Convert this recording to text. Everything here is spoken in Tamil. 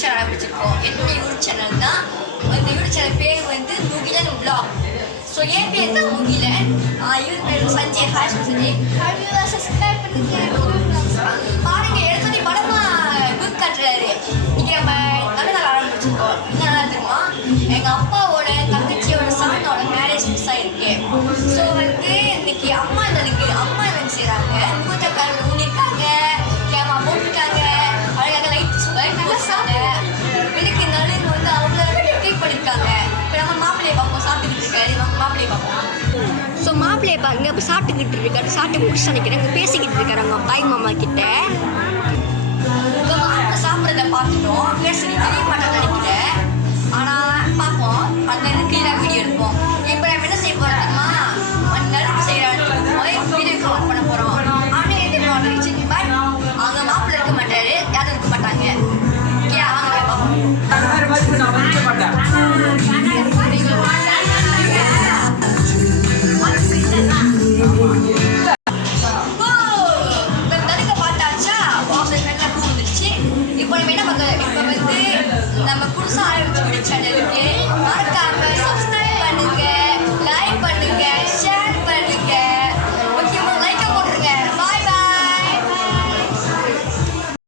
யூடியூப் சேனல் ஆரம்பிச்சிருக்கோம். என்னுடைய யூடியூப் சேனல் தான். அந்த யூடியூப் சேனல் பேர் வந்து முகிலன் vlog. ஸோ என் பேர் தான் முகிலன். இவர் பேர் சஞ்சய். ஹாய் சஞ்சய். சப்ஸ்கிரைப் பாருங்க. எடுத்து படமா குக் கட்டுறாரு. இன்னைக்கு நம்ம நல்ல நாள் ஆரம்பிச்சிருக்கோம். என்ன தெரியுமா, எங்கள் அப்பாவோட தங்கச்சியோட சனோட மேரேஜ் மிஸ் ஆயிருக்கு. ஸோ வந்து இன்னைக்கு அம்மா என்ன செய்கிறாங்க, முகத்தக்காரங்க ஊனிருக்காங்க, கேமா போட்டிருக்காங்க, அழகாக லைட் வச்சாங்க. எனக்கு நடுங்க வந்து அவ்வளோ டெக்கரேட் பண்ணியிருக்காங்க. இப்போ நம்ம மாப்பிள்ளையை பார்ப்போம், சாப்பிட்டுக்கிட்டு இருக்காரு. நம்ம மாப்பிள்ளையை பார்ப்போம். ஸோ மாப்பிள்ளையை பாருங்க, இப்போ சாப்பிட்டுக்கிட்டு இருக்காரு. சாப்பிட்டு முடிச்சு நினைக்கிறேன். இங்கே பேசிக்கிட்டு இருக்காரு அவங்க தாய் மாமா கிட்ட. சாப்பிட்றத பார்த்துட்டோம். பேசுறது தெரிய மாட்டேன் நினைக்கிறேன். ஆனால் பார்ப்போம், அந்த கிளியராக வீடியோ எடுப்போம். இப்போ நம்ம என்ன செய்ய போகிறோம்னா, நறுக்கு செய்கிறான்னு வீடியோ கவர் பண்ண போகிறோம். ஆனால் எது பட் அவங்க மாப்பிள்ளை இருக்க மாட்டாரு, யாரும் இருக்க மாட்டாங்க. ஓகே, அவங்க பார்ப்போம். நம்ம புதுசாக ஆரம்பிச்சு சேனலுக்கு